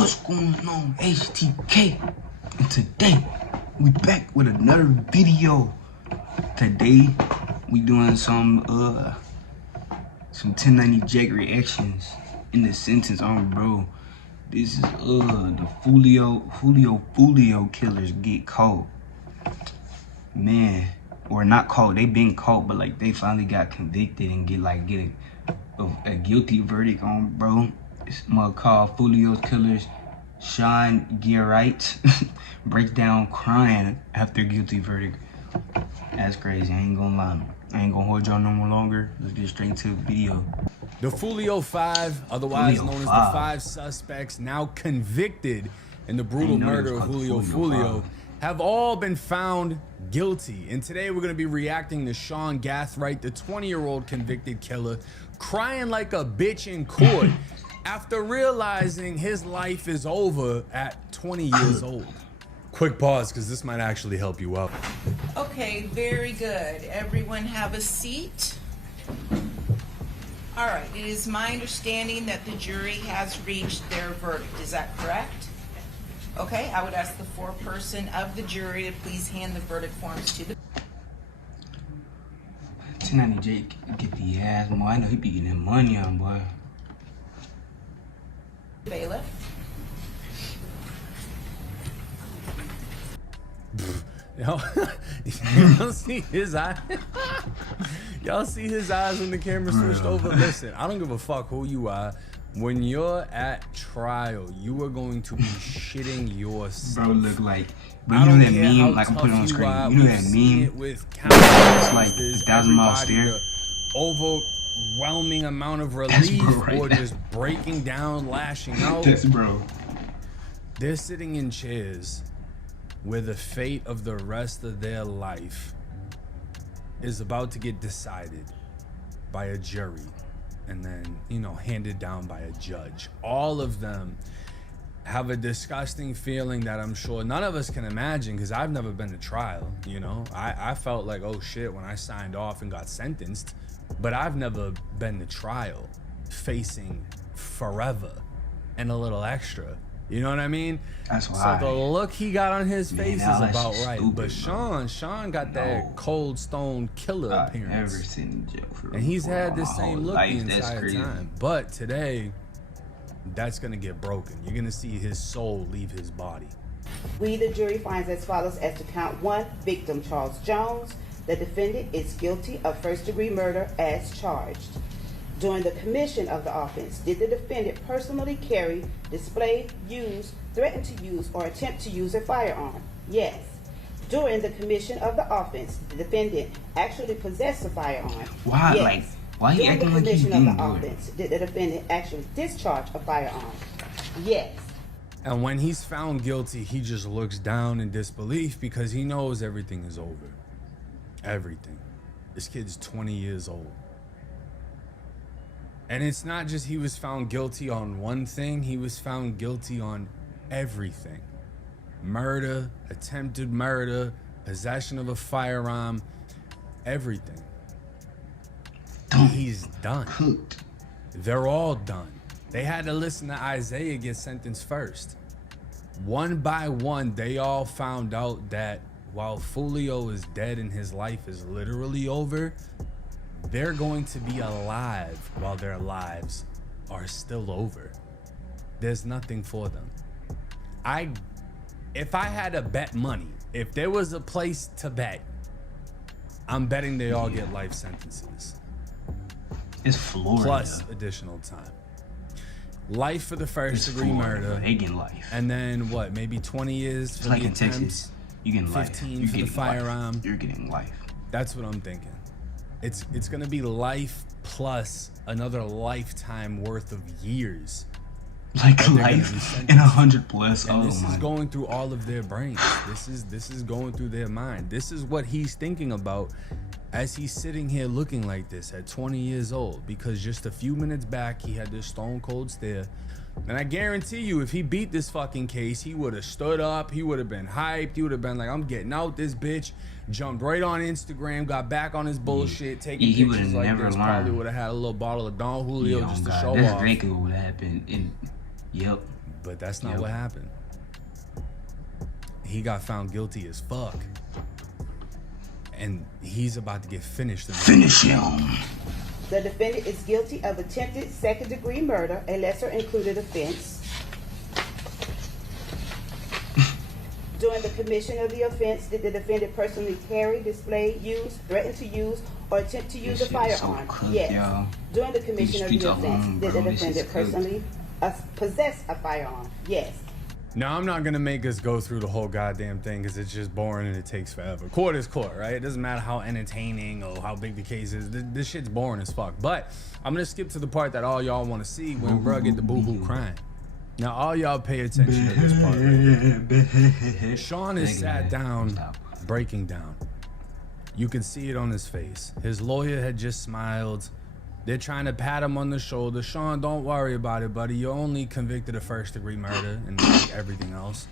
What's going on, HTK? And today we back with another video. Today we doing some 1090 Jack reactions in the sentence on, bro. This is the Foolio killers get caught. Man, or not caught, they been caught, but like they finally got convicted and get a guilty verdict on, bro. It's called Foolio's Killers. Sean Garrett breaks down crying after guilty verdict. That's crazy. I ain't gonna lie. I ain't gonna hold y'all no more longer. Let's get straight into the video. The Foolio Five, otherwise known as the five suspects now convicted in the brutal murder of Foolio, have all been found guilty. And today we're gonna be reacting to Sean Garrett, the 20-year-old convicted killer, crying like a bitch in court after realizing his life is over at 20 years old. Quick pause, because this might actually help you out. Okay, very good. Everyone have a seat. All right, it is my understanding that the jury has reached their verdict. Is that correct? Okay, I would ask the foreperson of the jury to please hand the verdict forms to the 1090 Jake get the ass, boy. I know he be getting money on, boy. bailiff. Y'all see his eye? Y'all see his eyes when the camera switched over? Listen, I don't give a fuck who you are. When you're at trial, you are going to be shitting yourself. Bro, look like, but you know that meme, like I put it on screen. You know that meme? With it's like 1,000-mile stare. Overwhelming amount of relief, or just breaking down, lashing out. That's bro. They're sitting in chairs where the fate of the rest of their life is about to get decided by a jury and then, you know, handed down by a judge. All of them have a disgusting feeling that I'm sure none of us can imagine, because I've never been to trial, you know. I felt like, oh shit, when I signed off and got sentenced, but I've never been to trial facing forever and a little extra. You know what I mean? That's why. So the look he got on his face is about right. Stupid, but Sean got that cold stone killer appearance. I've never seen in jail for and he's had the same look life. the entire time. But today, that's gonna get broken. You're gonna see his soul leave his body. We, the jury, finds as follows as to count one: victim Charles Jones. The defendant is guilty of first-degree murder as charged. During the commission of the offense, did the defendant personally carry, display, use, threaten to use, or attempt to use a firearm? Yes. During the commission of the offense, the defendant actually possessed a firearm? Why? Yes. Like, why he acting like he didn't do it? Did the defendant actually discharge a firearm? Yes. And when he's found guilty, he just looks down in disbelief because he knows everything is over. Everything. This kid's 20 years old. And it's not just he was found guilty on one thing, he was found guilty on everything. Murder, attempted murder, possession of a firearm, everything. He's done. Cooked. They're all done. They had to listen to Isaiah get sentenced first. One by one, they all found out that while Foolio is dead and his life is literally over, they're going to be alive while their lives are still over. There's nothing for them. If I had to bet money, if there was a place to bet, I'm betting they all get life sentences. It's Florida. Plus additional time. Life for the first-degree murder. They get life. And then what? Maybe 20 years for like the in attempts. Texas, you getting life. 15 for the firearm. Life. You're getting life. That's what I'm thinking. It's gonna be life plus another lifetime worth of years. Like life and 100+. And this is going through all of their brains. This is going through their mind. This is what he's thinking about as he's sitting here looking like this at 20 years old. Because just a few minutes back, he had this stone cold stare. And I guarantee you, if he beat this fucking case, he would have stood up. He would have been hyped. He would have been like, I'm getting out this bitch. Jumped right on Instagram, got back on his bullshit, taking pictures like this. Probably would have had a little bottle of Don Julio just to show off. That's exactly what would have happened. Yep. But that's not what happened. He got found guilty as fuck. And he's about to get finished. Finish him. The defendant is guilty of attempted second-degree murder, a lesser included offense. During the commission of the offense, did the defendant personally carry, display, use, threaten to use, or attempt to use a firearm? Yes. Y'all. During the commission of the offense, did the bro. defendant personally possess a firearm? Yes. Now, I'm not going to make us go through the whole goddamn thing because it's just boring and it takes forever. Court is court, right? It doesn't matter how entertaining or how big the case is. This shit's boring as fuck. But I'm going to skip to the part that all y'all want to see when bruh get the boo-boo crying. Now, all y'all pay attention to this part right here. Sean is sat down, breaking down. You can see it on his face. His lawyer had just smiled. They're trying to pat him on the shoulder. Sean, don't worry about it, buddy. You're only convicted of first-degree murder and like everything else.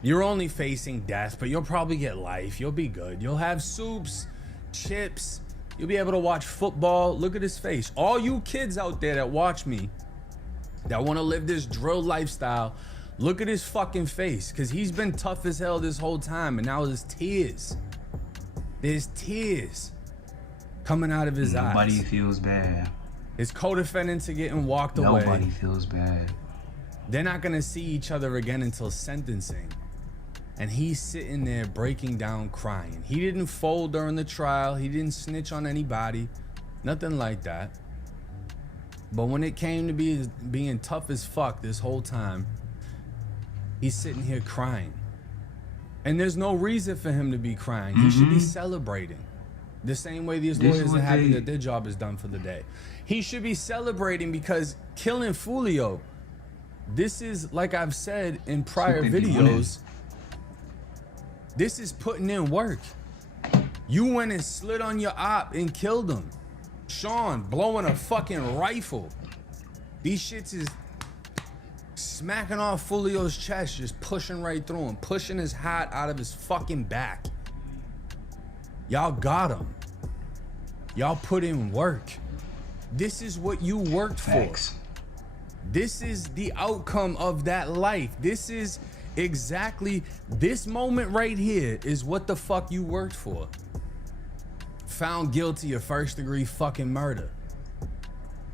You're only facing death, but you'll probably get life. You'll be good. You'll have soups, chips. You'll be able to watch football. Look at his face. All you kids out there that watch me, that want to live this drill lifestyle, look at his fucking face, because he's been tough as hell this whole time, and now there's tears. There's tears coming out of his eyes. Nobody feels bad. His co-defendants are getting walked away. Nobody feels bad. They're not going to see each other again until sentencing. And he's sitting there breaking down, crying. He didn't fold during the trial. He didn't snitch on anybody. Nothing like that. But when it came to being tough as fuck this whole time, he's sitting here crying. And there's no reason for him to be crying. He should be celebrating. The same way these lawyers are happy that their job is done for the day. He should be celebrating because killing Foolio, this is, like I've said in prior videos, this is putting in work. You went and slid on your op and killed him. Sean blowing a fucking rifle. These shits is smacking off Foolio's chest, just pushing right through him, pushing his hat out of his fucking back. Y'all got him. Y'all put in work. This is what you worked for. This is the outcome of that life. This is exactly, this moment right here is what the fuck you worked for. Found guilty of first-degree fucking murder.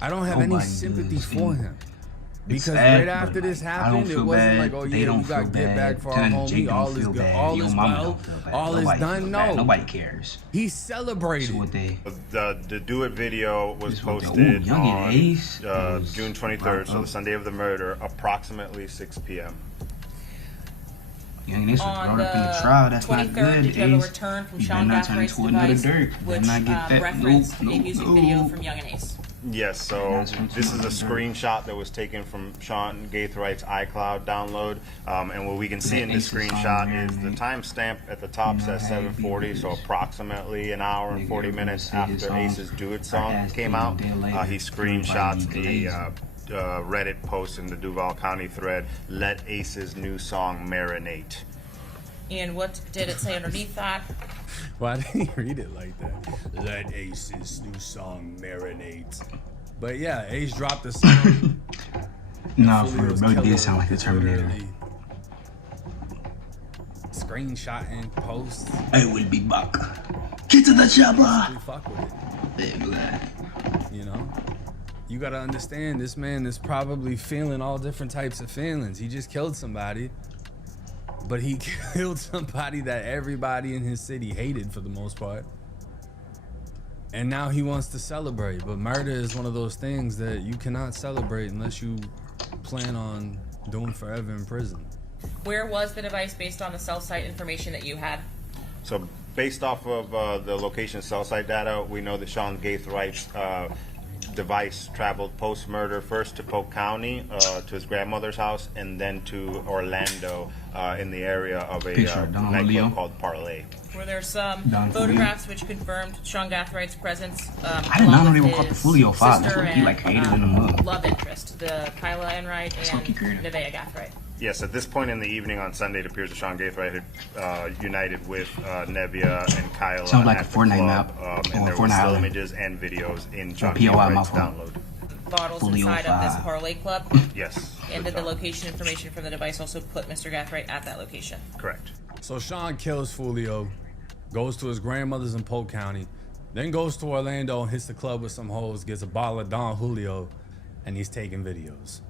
I don't have any sympathy for him. Because right after this happened, it wasn't like, oh yeah, we got to get back for our homie, all is good, all is well, all is done. No, nobody cares. He's celebrating. The Do It video was posted on June 23rd, so the Sunday of the murder, approximately 6 p.m. Young, this was brought up in the trial. That's not good. Did you have a return from Sean Gathwright's device, which referenced a music video from Young and Ace? Yes, so this is a screenshot that was taken from Sean Gathwright's iCloud download, and what we can see in this screenshot is the timestamp at the top says 7:40, so approximately an hour and 40 minutes after Ace's Do It song came out. He screenshots a Reddit post in the Duval County thread, "Let Ace's new song marinate." And what did it say underneath that? Why didn't he read it like that? Let Ace's new song marinate. But yeah, Ace dropped the song. Nah, for real, bro, it did sound like a Terminator. Screenshotting posts. I will be back. Get to the chopper. We fuck with it. You know? You gotta understand, this man is probably feeling all different types of feelings. He just killed somebody. But he killed somebody that everybody in his city hated for the most part. And now he wants to celebrate. But murder is one of those things that you cannot celebrate unless you plan on doing forever in prison. Where was the device based on the cell site information that you had? So based off of the location cell site data, we know that Sean Gathwright's device traveled post-murder first to Polk County, to his grandmother's house, and then to Orlando in the area of a nightclub called Parlay. Were there some photographs which confirmed Sean Gathwright's presence? I did not know they were called the Foolio 5. That's what he like created in the mud. Love interest, the Kyla Enright and Nevaeh Gathright. Yes, at this point in the evening on Sunday, it appears that Sean Gathright had united with Nevaeh and Kyla. Sounds like at a Fortnite map. And there were still images and videos in Sean Gathwright's download. Bottles inside of this parlay club? Yes. And did the location information from the device also put Mr. Gathright at that location? Correct. So Sean kills Foolio, goes to his grandmother's in Polk County, then goes to Orlando and hits the club with some hoes, gets a bottle of Don Julio, and he's taking videos.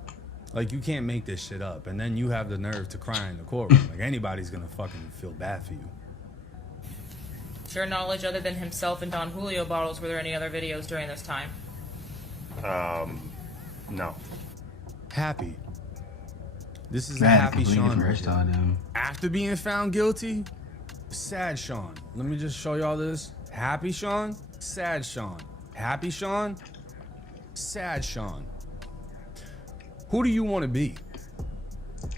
Like, you can't make this shit up. And then you have the nerve to cry in the courtroom. Like, anybody's gonna fucking feel bad for you. To your knowledge, other than himself and Don Julio bottles, were there any other videos during this time? No. Happy. This is a happy Sean. Them. After being found guilty, sad Sean. Let me just show y'all this. Happy Sean, sad Sean. Happy Sean, sad Sean. Who do you want to be?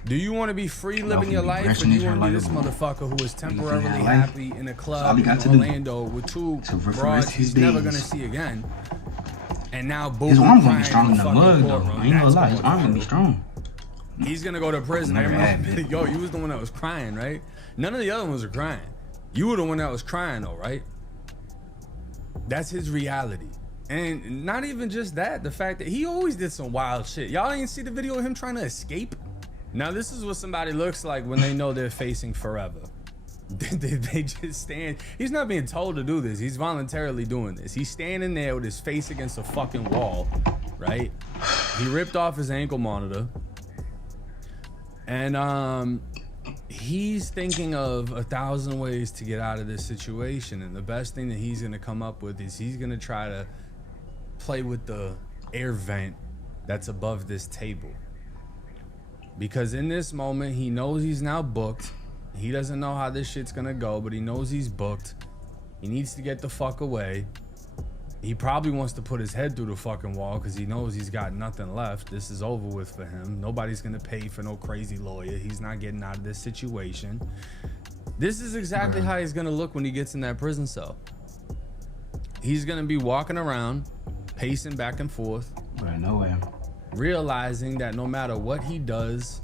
Do you want to be free living your life, or do you want to be this motherfucker who is temporarily happy in a club in Orlando with two broads he's never gonna see again? And now boom, his arm gonna be strong in the mud though. I ain't gonna lie, his arm gonna be strong. He's gonna go to prison. Yo, you was the one that was crying, right? None of the other ones are crying. You were the one that was crying though, right? That's his reality. And not even just that, the fact that he always did some wild shit. Y'all ain't see the video of him trying to escape? Now this is what somebody looks like when they know they're facing forever. They just stand. He's not being told to do this. He's voluntarily doing this. He's standing there with his face against a fucking wall, right? He ripped off his ankle monitor. And he's thinking of 1,000 ways to get out of this situation. And the best thing that he's gonna come up with is he's gonna try to play with the air vent that's above this table. Because in this moment, he knows he's now booked. He doesn't know how this shit's gonna go, but he knows he's booked. He needs to get the fuck away. He probably wants to put his head through the fucking wall because he knows he's got nothing left. This is over with for him. Nobody's gonna pay for no crazy lawyer. He's not getting out of this situation. This is exactly how he's gonna look when he gets in that prison cell. He's gonna be walking around, pacing back and forth, Right, nowhere. realizing that no matter what he does,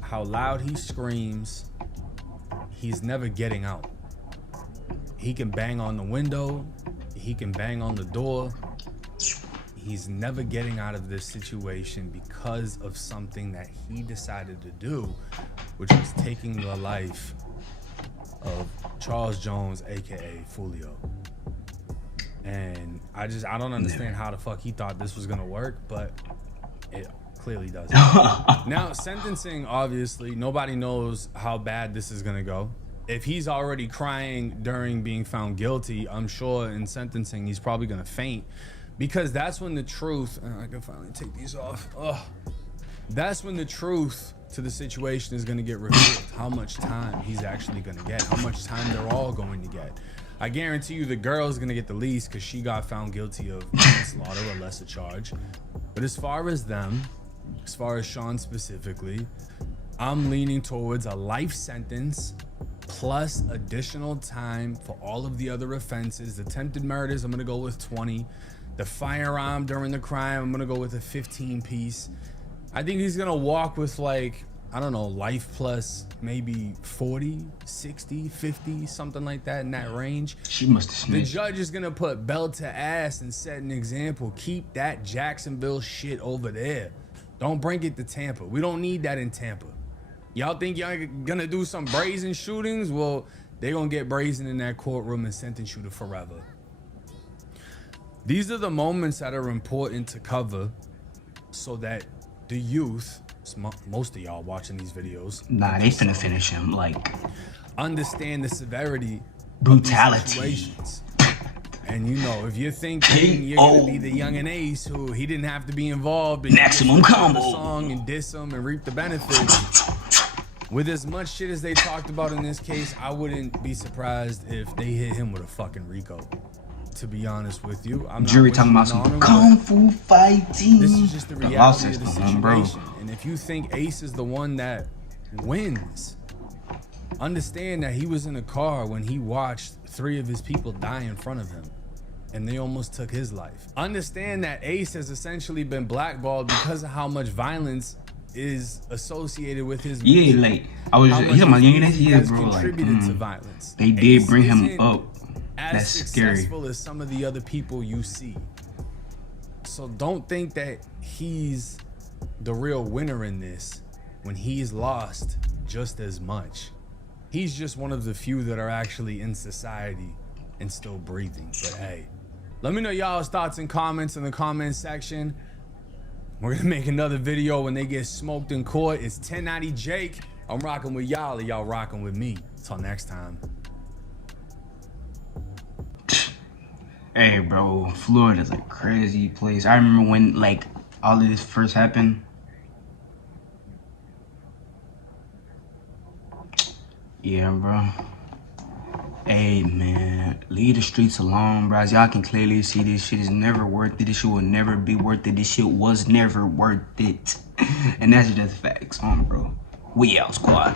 how loud he screams, he's never getting out. He can bang on the window, he can bang on the door. He's never getting out of this situation because of something that he decided to do, which was taking the life of Charles Jones, aka Foolio. And I don't understand how the fuck he thought this was gonna work, but it clearly doesn't. Now, sentencing, obviously, nobody knows how bad this is gonna go. If he's already crying during being found guilty, I'm sure in sentencing he's probably gonna faint, because that's when the truth, I can finally take these off. That's when the truth to the situation is gonna get revealed. How much time he's actually gonna get, how much time they're all going to get. I guarantee you the girl's gonna get the least because she got found guilty of manslaughter, a lesser charge. But as far as them, as far as Sean specifically, I'm leaning towards a life sentence plus additional time for all of the other offenses. Attempted murders, I'm gonna go with 20. The firearm during the crime, I'm gonna go with a 15 piece. I think he's gonna walk with, like, I don't know, life plus maybe 40, 60, 50, something like that, in that range. She must have The snitched. judge is gonna put belt to ass and set an example. Keep that Jacksonville shit over there. Don't bring it to Tampa. We don't need that in Tampa. Y'all think y'all gonna do some brazen shootings? Well, they gonna get brazen in that courtroom and sentence you to forever. These are the moments that are important to cover so that the youth, most of y'all watching these videos, Nah, they finna finish him. Like, understand the severity brutality. of these situations. And you know, if you're thinking you're gonna be the young and ace who he didn't have to be involved in Maximum combo the song and diss him and reap the benefits, with as much shit as they talked about in this case, I wouldn't be surprised if they hit him with a fucking RICO. To be honest with you, I'm Jury not talking about wishing it on some him, kung but fu fighting. this is just the law reality of the system, bro. situation. And if you think Ace is the one that wins, understand that he was in a car when he watched 3 of his people die in front of him, and they almost took his life. Understand that Ace has essentially been blackballed because of how much violence is associated with his Yeah, music. like, I was How just, much he's my his young music ass, yeah, has bro. Like, contributed to violence. they did Ace bring him isn't up. as That's scary. successful as some of the other people you see. So don't think that he's the real winner in this when he's lost just as much. He's just one of the few that are actually in society and still breathing. But hey, let me know y'all's thoughts and comments in the comment section. We're gonna make another video when they get smoked in court. It's 1090 Jake. I'm rocking with y'all, and y'all rocking with me. Till next time. Hey, bro, Florida's a crazy place. I remember when, like, all of this first happened. Yeah, bro. Hey, man, leave the streets alone, bro. As y'all can clearly see, this shit is never worth it. This shit will never be worth it. This shit was never worth it. And that's just facts, bro. We out, squad.